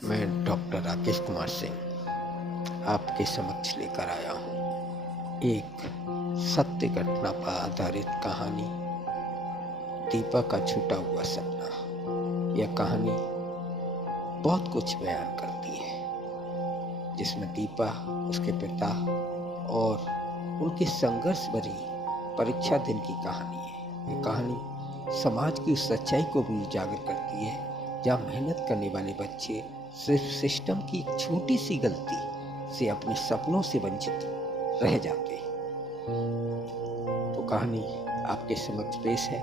मैं डॉक्टर राकेश कुमार सिंह आपके समक्ष लेकर आया हूँ एक सत्य घटना पर आधारित कहानी, दीपा का छूटा हुआ सपना। यह कहानी बहुत कुछ बयान करती है, जिसमें दीपा, उसके पिता और उनकी संघर्ष भरी परीक्षा दिन की कहानी है। ये कहानी समाज की उस सच्चाई को भी उजागर करती है जहाँ मेहनत करने वाले बच्चे सिर्फ सिस्टम की एक छोटी सी गलती से अपने सपनों से वंचित रह जाते हैं। तो कहानी आपके समक्ष पेश है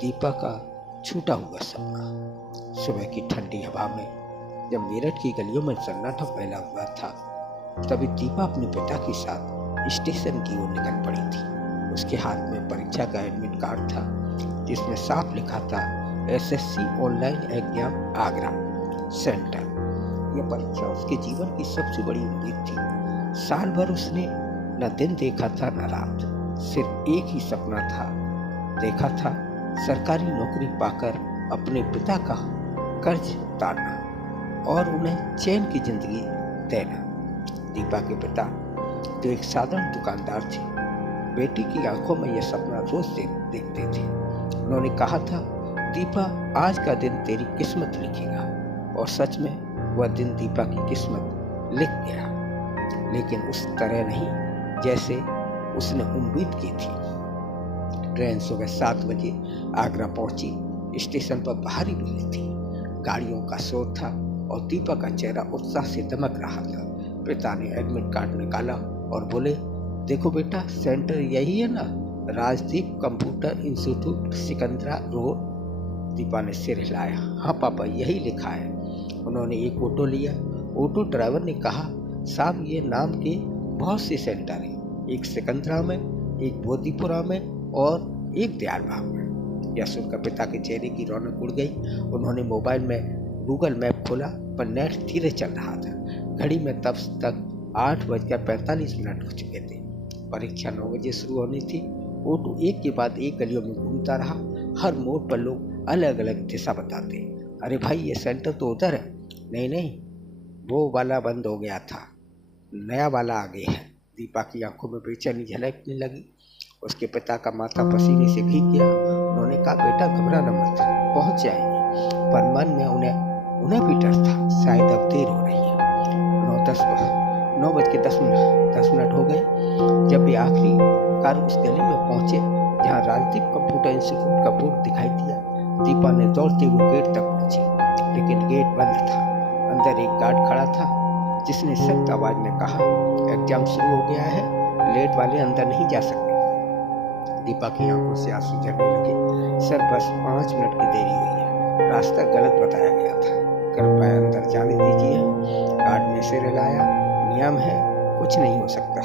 दीपा का छूटा हुआ सपना। सुबह की ठंडी हवा में जब मेरठ की गलियों में सन्नाटा फैला हुआ था, तभी दीपा अपने पिता के साथ स्टेशन की ओर निकल पड़ी थी। उसके हाथ में परीक्षा का एडमिट कार्ड था, जिसमें साफ लिखा था SSC online exam Agra centre. यह परीक्षा उसके जीवन की सबसे बड़ी उम्मीद थी। साल भर उसने न दिन देखा था न रात, सिर्फ एक ही सपना देखा था, सरकारी नौकरी पाकर अपने पिता का कर्ज उतारना और उन्हें चैन की जिंदगी देना। दीपा के पिता, जो एक साधारण दुकानदार थे, बेटी की आंखों में यह सपना रोज देखते थे। उन्होंने कहा था, दीपा, आज का दिन तेरी किस्मत लिखेगा। और सच में वह दिन दीपा की किस्मत लिख गया, लेकिन उस तरह नहीं जैसे उसने उम्मीद की थी। ट्रेन सुबह 7 बजे आगरा पहुंची। स्टेशन पर भारी भीड़ थी, गाड़ियों का शोर था और दीपा का चेहरा उत्साह से दमक रहा था। पिता ने एडमिट कार्ड निकाला और बोले, देखो बेटा, सेंटर यही है ना, Rajdeep computer institute, Sikandra road. Deepa ने सिर हिलाया। हाँ पापा, यही लिखा है। उन्होंने एक ऑटो लिया। ऑटो ड्राइवर ने कहा, साहब, ये नाम के बहुत से सेंटर हैं, एक सिकंदरा में, एक बोधीपुरा में और एक दयालबाग में। यह सुनकर पिता के चेहरे की रौनक उड़ गई। उन्होंने मोबाइल में गूगल मैप खोला, पर नेट धीरे चल रहा था। घड़ी में तब तक 8:45 हो चुके थे। परीक्षा 9 बजे शुरू होनी थी। ऑटो एक के बाद एक गलियों में घूमता रहा। हर मोड़ पर लोग अलग अलग दिशा बताते। अरे भाई, ये सेंटर तो उधर है। नहीं, वो वाला बंद हो गया था, नया वाला आगे है। दीपा की आंखों में बेचैनी झलकने लगी। उसके पिता का माथा पसीने से भीग गया। उन्होंने कहा, बेटा घबराना मत, पहुंच जाएंगे। पर मन में उन्हें भी डर था, शायद अब देर हो रही है। 9:10 हो गए जब वे आखिरी कार उस गली में पहुंचे जहां राजदीप कंप्यूटर इंस्टीट्यूट का बोर्ड दिखाई दिया। दीपा ने दौड़ते हुए गेट तक पहुंची, लेकिन गेट बंद था। अंदर एक गार्ड खड़ा था, जिसने सख्त आवाज में कहा, एग्जाम शुरू हो गया है, लेट वाले अंदर नहीं जा सकते। दीपा की आंखों से आंसू झरने लगे। सर, बस 5 मिनट की देरी हुई है, रास्ता गलत बताया गया था, कृपया अंदर जाने दीजिए। गार्ड ने सिर हिलाया। नियम है, कुछ नहीं हो सकता।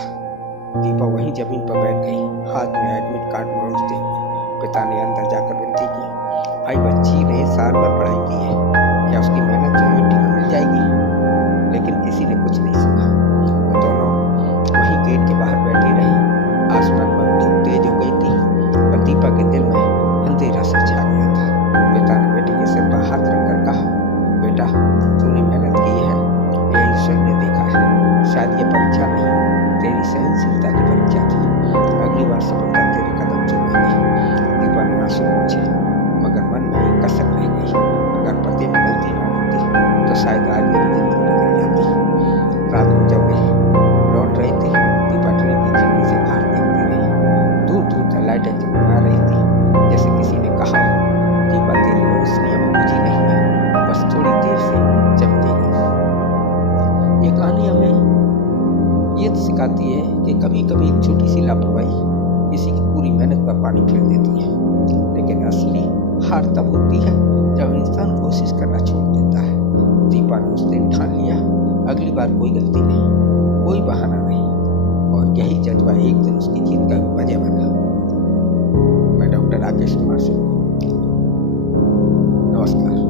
दीपा वहीं जमीन पर बैठ गई, हाथ में एडमिट कार्ड मरोड़ते हुए। पिता ने अंदर जाकर विनती की, भाई, बच्ची ने साल भर पढ़ाई की है, क्या उसकी मेहनत तो मिट्टी में मिल जाएगी? लेकिन किसी ने कुछ नहीं सुना। वो दोनों वहीं गेट के बाहर बैठी रही। आसमान में धूप तेज हो गई थी, पर दीपा के दिल में अंधेरा सा छा गया था। पिता ने बेटी के सिर पर हाथ रखकर कहा, बेटा, तूने मेहनत की है, यह ईश्वर ने देखा है। शायद ये परीक्षा नहीं, तेरी सहनशीलता की परीक्षा थी। अगली बार सफलता तेरे कदम चूमेगी। दीपा ने आंसू पूछे, मगर मन में एक कसक रह गई। अगर पति में गलती न होती तो शायद आज मेरी जिंदगी बदल जाती। रात को जब वे लौट रहे थे, दीपा ट्रेन की खिड़की से बाहर देखती रही। दूर दूर तक लाइटें जगमगा रही थी, जैसे किसी ने कहा, दीपा, तेरी रोशनी अभी बुझी नहीं है, बस थोड़ी देर से चमकेगी। ये कहानी हमें ये सिखाती है कि कभी कभी एक छोटी सी लापरवाही किसी की पूरी मेहनत पर पानी फेर देती है, लेकिन असली हार तब होती है जब इंसान कोशिश करना छोड़ देता है। दीपा ने उस दिन ठान लिया, अगली बार कोई गलती नहीं, कोई बहाना नहीं, और यही जज्बा एक दिन उसकी जीत का वजह बना। मैं डॉक्टर राकेश कुमार सिंह, नमस्कार।